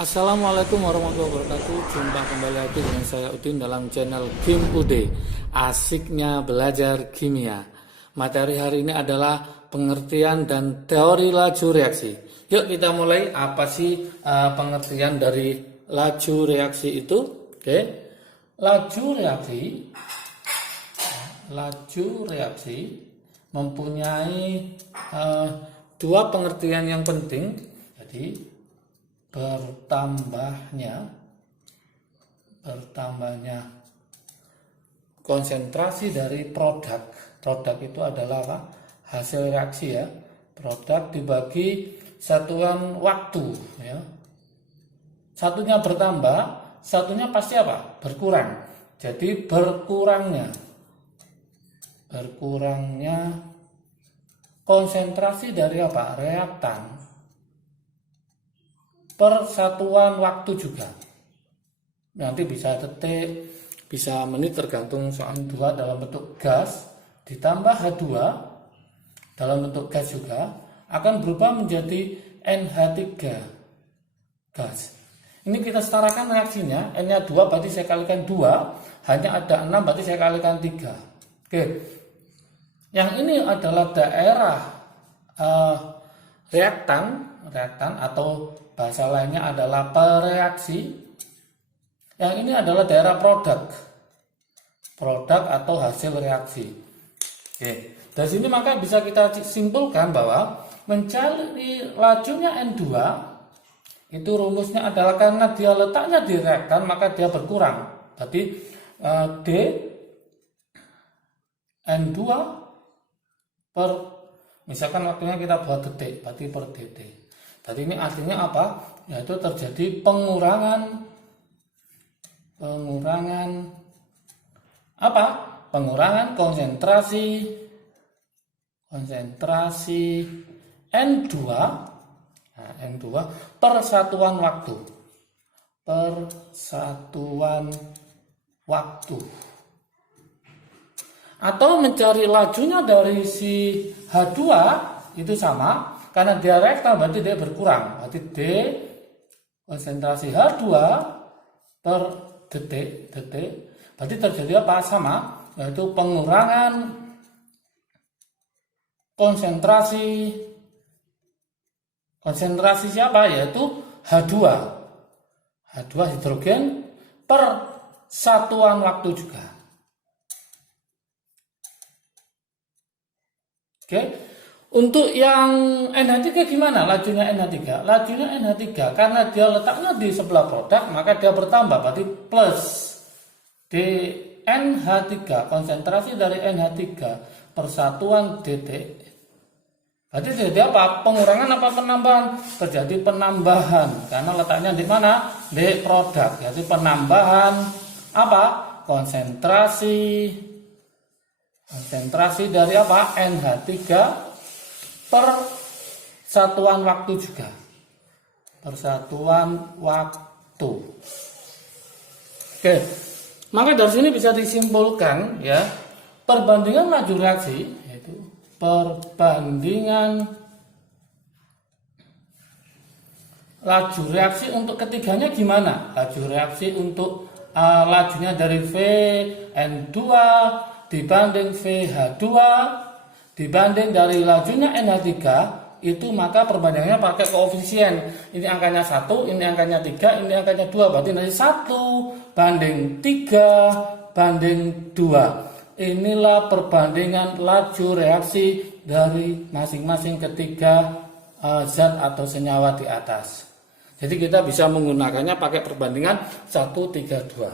Assalamualaikum warahmatullahi wabarakatuh. Jumpa kembali lagi dengan saya Udin dalam channel Kim UD. Asiknya belajar kimia. Materi hari ini adalah pengertian dan teori laju reaksi. Yuk kita mulai. Apa sih pengertian dari laju reaksi itu? Oke. Laju reaksi mempunyai dua pengertian yang penting. Jadi bertambahnya konsentrasi dari produk itu adalah apa? Hasil reaksi ya. Produk dibagi satuan waktu ya. Satunya bertambah, satunya pasti apa? Berkurang. Jadi berkurangnya konsentrasi dari apa? Reaktan per satuan waktu juga. Nanti bisa detik, bisa menit tergantung soal 2 dalam bentuk gas ditambah H2 dalam bentuk gas juga akan berubah menjadi NH3 gas. Ini kita setarakan reaksinya, N-nya 2 berarti saya kalikan 2, hanya ada 6 berarti saya kalikan 3. Oke. Yang ini adalah daerah reaktan atau bahasa lainnya adalah pereaksi. Yang ini adalah daerah produk atau hasil reaksi. Oke. Dari sini maka bisa kita simpulkan bahwa mencari lajunya N2 itu rumusnya adalah karena dia letaknya di reaktan maka dia berkurang. Berarti D N2 per, misalkan waktunya kita buat detik, berarti per detik. Tadi ini artinya apa? Yaitu terjadi pengurangan apa? Pengurangan konsentrasi N2 per satuan waktu. Atau mencari lajunya dari si H2 itu sama, karena dia reaktan berarti dia berkurang. Berarti D konsentrasi H2 per detik berarti terjadi apa? Sama, yaitu pengurangan konsentrasi siapa? Yaitu H2 hidrogen per satuan waktu juga. Oke. Untuk yang NH3 gimana lajunya NH3? Lajunya NH3 karena dia letaknya di sebelah produk maka dia bertambah, berarti plus di NH3, konsentrasi dari NH3 persatuan detik. Berarti terjadi apa? Pengurangan apa penambahan? Terjadi penambahan karena letaknya di mana? Di produk. Jadi penambahan apa? Konsentrasi dari apa? NH3 per satuan waktu juga. Persatuan waktu. Oke. Maka dari sini bisa disimpulkan ya, perbandingan laju reaksi yaitu perbandingan laju reaksi untuk ketiganya gimana? Laju reaksi untuk lajunya dari VN2 dibanding VH2 dibanding dari lajunya NH3 itu, maka perbandingannya pakai koefisien. Ini angkanya 1, ini angkanya 3, ini angkanya 2. Berarti dari 1 banding 3 banding 2. Inilah perbandingan laju reaksi dari masing-masing ketiga zat atau senyawa di atas. Jadi kita bisa menggunakannya pakai perbandingan 1, 3, 2.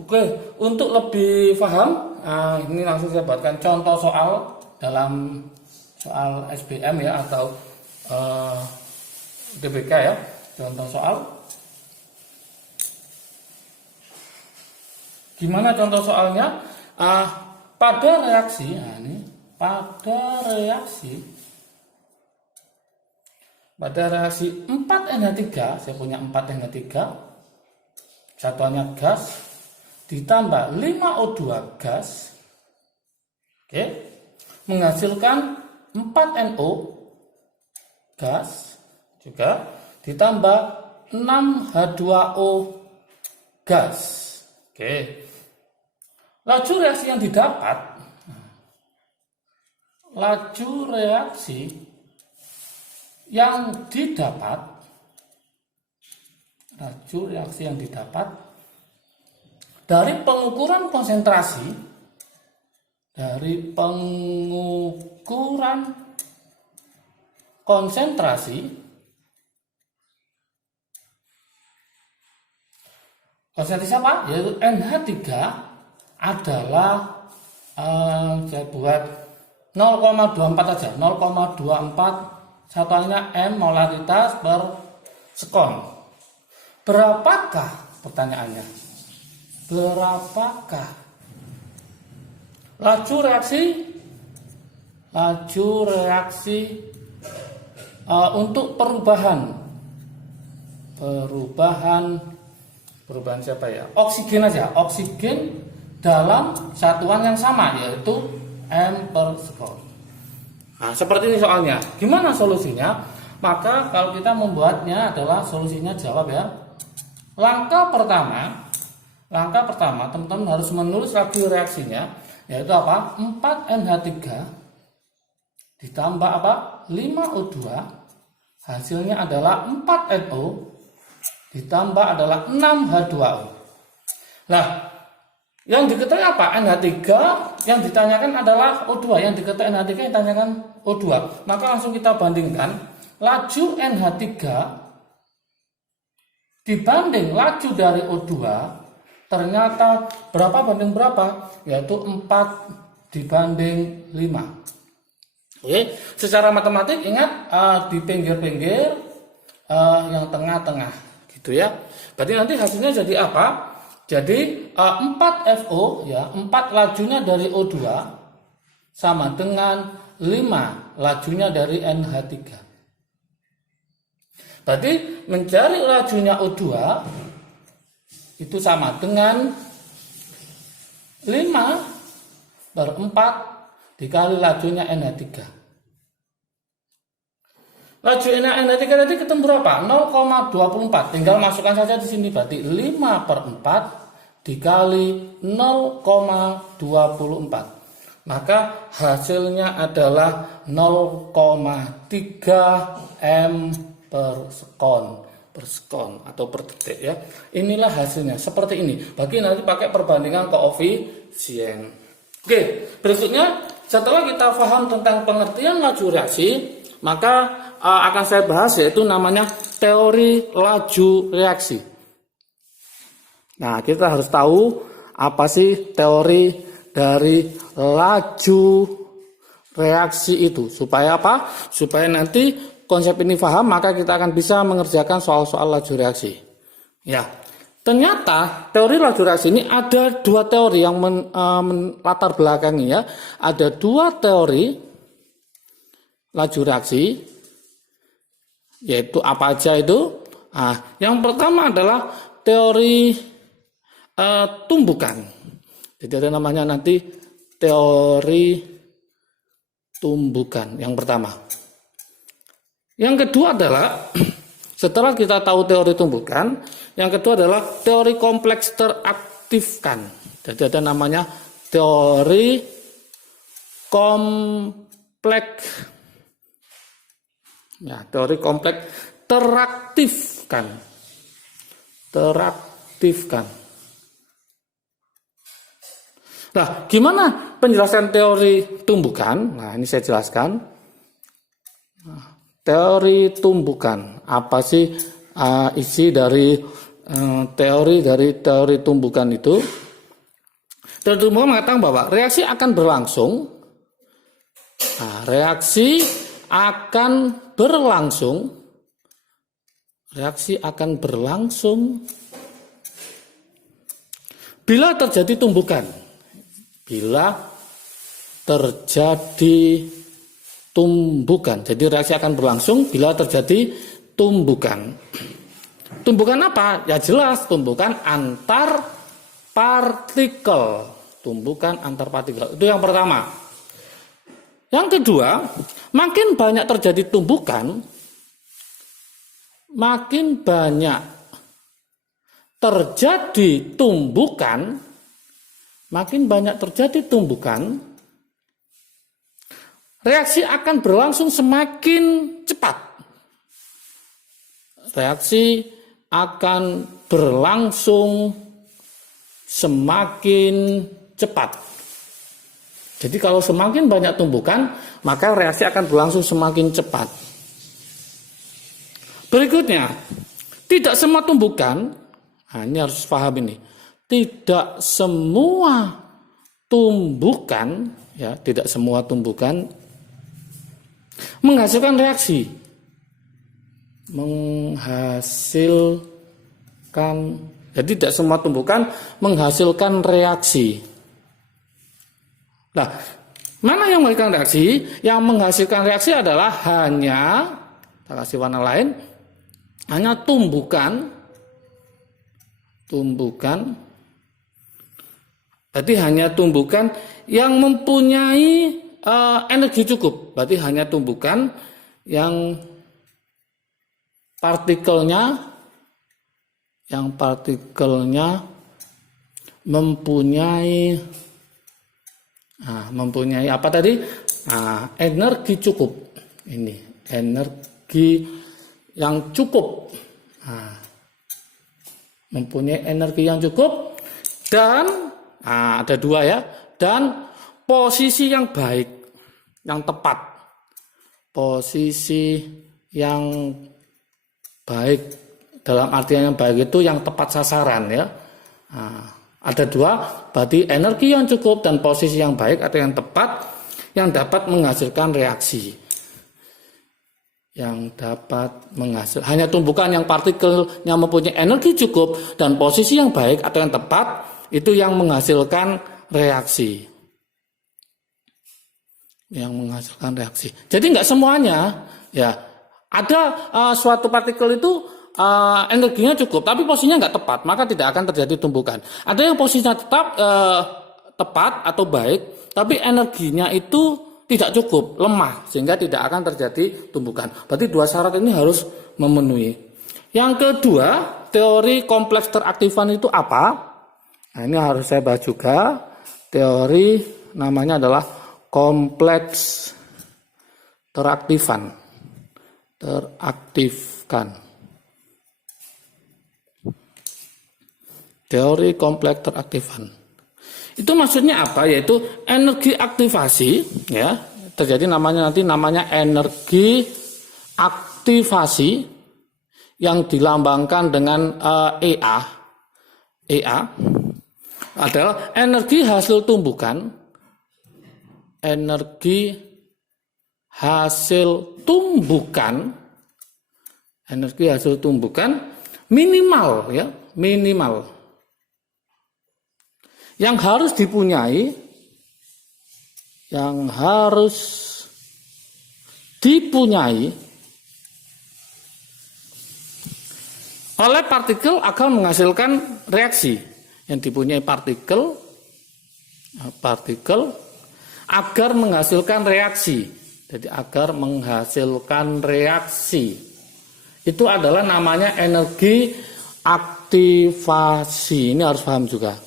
Oke, untuk lebih paham, ini langsung saya buatkan contoh soal dalam soal SBM ya atau DBK ya. Contoh soal. Gimana contoh soalnya? Pada reaksi 4NH3, saya punya 4NH3, satuannya gas, ditambah 5O2 gas, oke, menghasilkan 4NO gas juga ditambah 6H2O gas. Oke. Laju reaksi yang didapat, dari pengukuran konsentrasi apa? Yaitu NH3 adalah saya buat 0,24 aja, 0,24 satuannya M molaritas per sekon. Berapakah, pertanyaannya, berapakah laju reaksi untuk perubahan siapa ya? Oksigen aja, oksigen dalam satuan yang sama, yaitu M per sekon. Nah, seperti ini soalnya. Gimana solusinya? Maka kalau kita membuatnya adalah solusinya jawab ya. Langkah pertama teman-teman harus menulis laju reaksinya, yaitu apa? 4NH3 ditambah apa? 5O2, hasilnya adalah 4NO ditambah adalah 6H2O. Nah, yang diketahui apa? NH3, yang ditanyakan adalah O2. Yang diketahui NH3, yang ditanyakan O2. Maka langsung kita bandingkan laju NH3 dibanding laju dari O2, ternyata berapa banding berapa? Yaitu 4 dibanding 5. Oke, secara matematik ingat di pinggir-pinggir, yang tengah-tengah gitu ya. Berarti nanti hasilnya jadi apa? Jadi 4FO ya, 4 lajunya dari O2 sama dengan 5 lajunya dari NH3. Berarti mencari lajunya O2 itu sama dengan 5 per 4 dikali lajunya NH3. Laju NH3 tadi ketemu berapa? 0,24. Tinggal masukkan saja di sini, berarti 5 per 4 dikali 0,24. Maka hasilnya adalah 0,3 M per sekon atau per detik ya. Inilah hasilnya seperti ini. Bagi nanti pakai perbandingan koefisien. Oke, berikutnya setelah kita paham tentang pengertian laju reaksi, maka akan saya bahas yaitu namanya teori laju reaksi. Nah, kita harus tahu apa sih teori dari laju reaksi itu. Supaya apa? Supaya nanti konsep ini paham, maka kita akan bisa mengerjakan soal-soal laju reaksi. Ya, ternyata teori laju reaksi ini ada dua teori yang melatar belakangi ya. Ada dua teori laju reaksi, yaitu apa aja itu? Nah, yang pertama adalah teori tumbukan. Jadi ada namanya nanti teori tumbukan yang pertama. Yang kedua adalah setelah kita tahu teori tumbukan, yang kedua adalah teori kompleks teraktifkan. Jadi ada namanya teori kompleks. Ya, teori kompleks teraktifkan. Nah, gimana penjelasan teori tumbukan? Nah, ini saya jelaskan. Teori tumbukan, apa sih isi dari teori tumbukan itu? Teori tumbukan mengatakan bahwa reaksi akan berlangsung. Nah, reaksi akan berlangsung bila terjadi tumbukan. Jadi reaksi akan berlangsung bila terjadi tumbukan. Tumbukan apa? Ya jelas, tumbukan antar partikel. Itu yang pertama. Yang kedua, makin banyak terjadi tumbukan, makin banyak terjadi tumbukan, reaksi akan berlangsung semakin cepat. Reaksi akan berlangsung semakin cepat. Jadi kalau semakin banyak tumbukan, maka reaksi akan berlangsung semakin cepat. Berikutnya, tidak semua tumbukan, nah ini harus paham ini, tidak semua tumbukan, ya, tidak semua tumbukan menghasilkan reaksi. Jadi tidak semua tumbukan menghasilkan reaksi. Nah, mana yang menghasilkan reaksi? Yang menghasilkan reaksi adalah hanya, kita kasih warna lain, hanya tumbukan. Berarti hanya tumbukan yang mempunyai energi cukup. Berarti hanya tumbukan yang partikelnya mempunyai apa tadi? Energi cukup. Ini energi yang cukup. Mempunyai energi yang cukup dan ada dua ya, dan posisi yang baik, yang tepat. Posisi yang baik dalam artian yang baik itu yang tepat sasaran ya. Ada dua, berarti energi yang cukup dan posisi yang baik atau yang tepat yang dapat menghasilkan reaksi. Hanya tumbukan yang partikelnya mempunyai energi cukup dan posisi yang baik atau yang tepat itu yang menghasilkan reaksi. Jadi nggak semuanya ya. Ada suatu partikel itu energinya cukup, tapi posisinya nggak tepat, maka tidak akan terjadi tumbukan. Ada yang posisinya tetap tepat atau baik, tapi energinya itu tidak cukup, lemah, sehingga tidak akan terjadi tumbukan. Berarti dua syarat ini harus memenuhi. Yang kedua, teori kompleks teraktifan itu apa? Nah, ini harus saya bahas juga. Teori namanya adalah kompleks teraktifan. Teori kompleks teraktifan. Itu maksudnya apa? Yaitu energi aktivasi, ya, terjadi namanya energi aktivasi yang dilambangkan dengan EA. EA adalah energi hasil tumbukan. Energi hasil tumbukan minimal, ya, minimal. Yang harus dipunyai oleh partikel akan menghasilkan reaksi. Yang dipunyai partikel agar menghasilkan reaksi. Jadi agar menghasilkan reaksi. Itu adalah namanya energi aktivasi. Ini harus paham juga.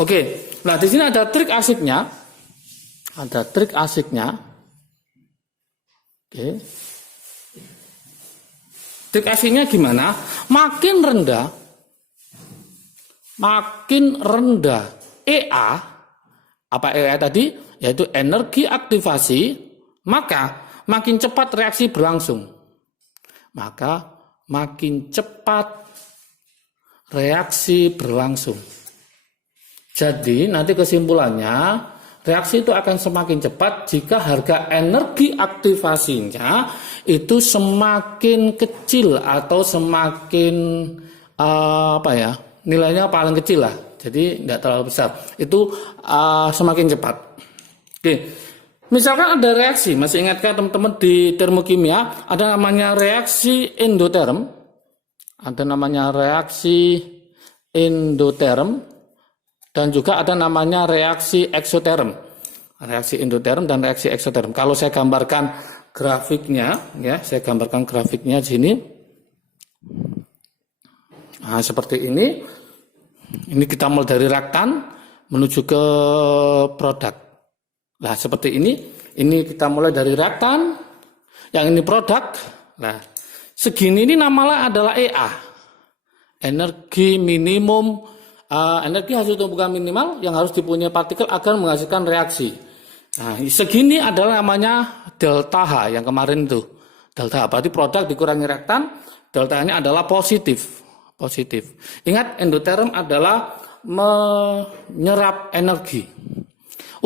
Oke, nah di sini ada trik asiknya. Oke. Trik asiknya gimana? Makin rendah EA, apa EA tadi? Yaitu energi aktivasi, maka makin cepat reaksi berlangsung. Jadi nanti kesimpulannya, reaksi itu akan semakin cepat jika harga energi aktivasinya itu semakin kecil atau semakin nilainya paling kecil lah. Jadi nggak terlalu besar. Itu semakin cepat. Oke. Misalkan ada reaksi, masih ingatkah teman-teman di termokimia ada namanya reaksi endoterm. Dan juga ada namanya reaksi eksoterm. Reaksi endoterm dan reaksi eksoterm. Kalau saya gambarkan grafiknya, ya, di sini. Nah, seperti ini. Ini kita mulai dari reaktan menuju ke produk. Nah, seperti ini. Ini kita mulai dari reaktan, yang ini produk. Nah, segini ini namanya adalah EA. Energi minimum, energi hasil tumpukan minimal yang harus dipunyai partikel agar menghasilkan reaksi. Nah, segini adalah namanya delta H yang kemarin itu. Delta H berarti produk dikurangi reaktan, deltanya adalah positif. Ingat, endoterm adalah menyerap energi.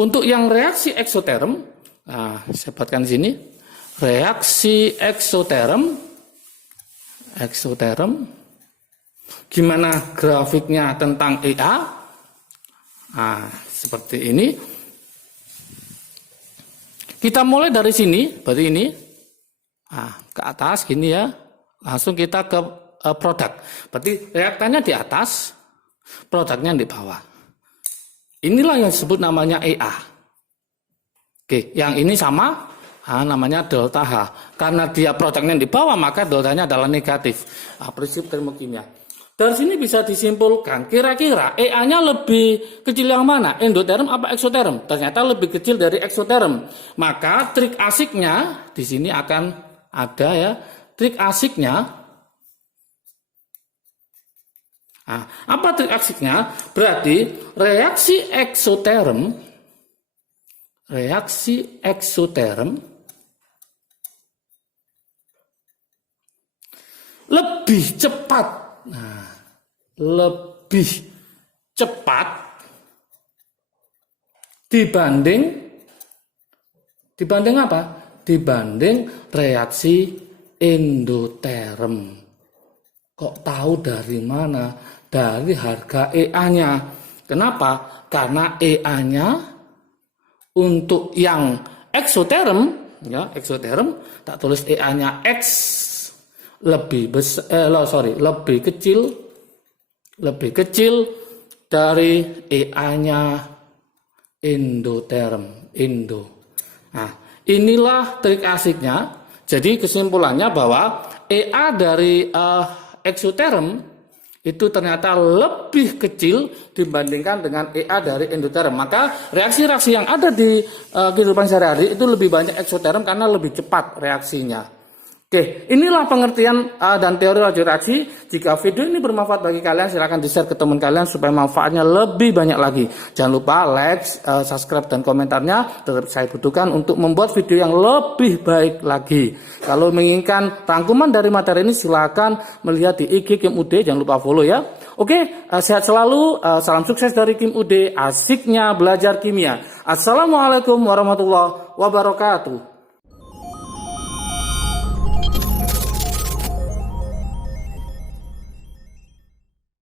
Untuk yang reaksi eksoterm, nah, saya buatkan di sini. Reaksi eksoterm. Gimana grafiknya tentang EA? Nah, seperti ini. Kita mulai dari sini, berarti ini. Nah, ke atas gini ya. Langsung kita ke produk. Berarti reaktannya di atas, produknya di bawah. Inilah yang disebut namanya EA. Oke, yang ini sama, namanya delta H. Karena dia produknya di bawah, maka deltanya adalah negatif. Prinsip termokimia. Dari sini bisa disimpulkan, kira-kira EA-nya lebih kecil yang mana? Endoterm apa eksoterm? Ternyata lebih kecil dari eksoterm. Maka trik asiknya, di sini akan ada ya, trik asiknya. Nah, apa trik asiknya? Berarti reaksi eksoterm lebih cepat. Nah, lebih cepat dibanding apa? Dibanding reaksi endoterm. Kok tahu dari mana? Dari harga EA-nya. Kenapa? Karena EA-nya untuk yang eksoterm, ya, eksoterm, tak tulis EA-nya X lebih kecil dari EA-nya endoterm. Nah, inilah trik asiknya. Jadi kesimpulannya bahwa EA dari eksoterm itu ternyata lebih kecil dibandingkan dengan EA dari endoterm. Maka reaksi-reaksi yang ada di kehidupan sehari-hari itu lebih banyak eksoterm karena lebih cepat reaksinya. Oke, inilah pengertian dan teori laju reaksi. Jika video ini bermanfaat bagi kalian, silahkan di-share ke teman kalian supaya manfaatnya lebih banyak lagi. Jangan lupa like, subscribe, dan komentarnya tetap saya butuhkan untuk membuat video yang lebih baik lagi. Kalau menginginkan rangkuman dari materi ini, silahkan melihat di IG Kim UD. Jangan lupa follow ya. Oke, sehat selalu. Salam sukses dari Kim UD. Asiknya belajar kimia. Assalamualaikum warahmatullahi wabarakatuh.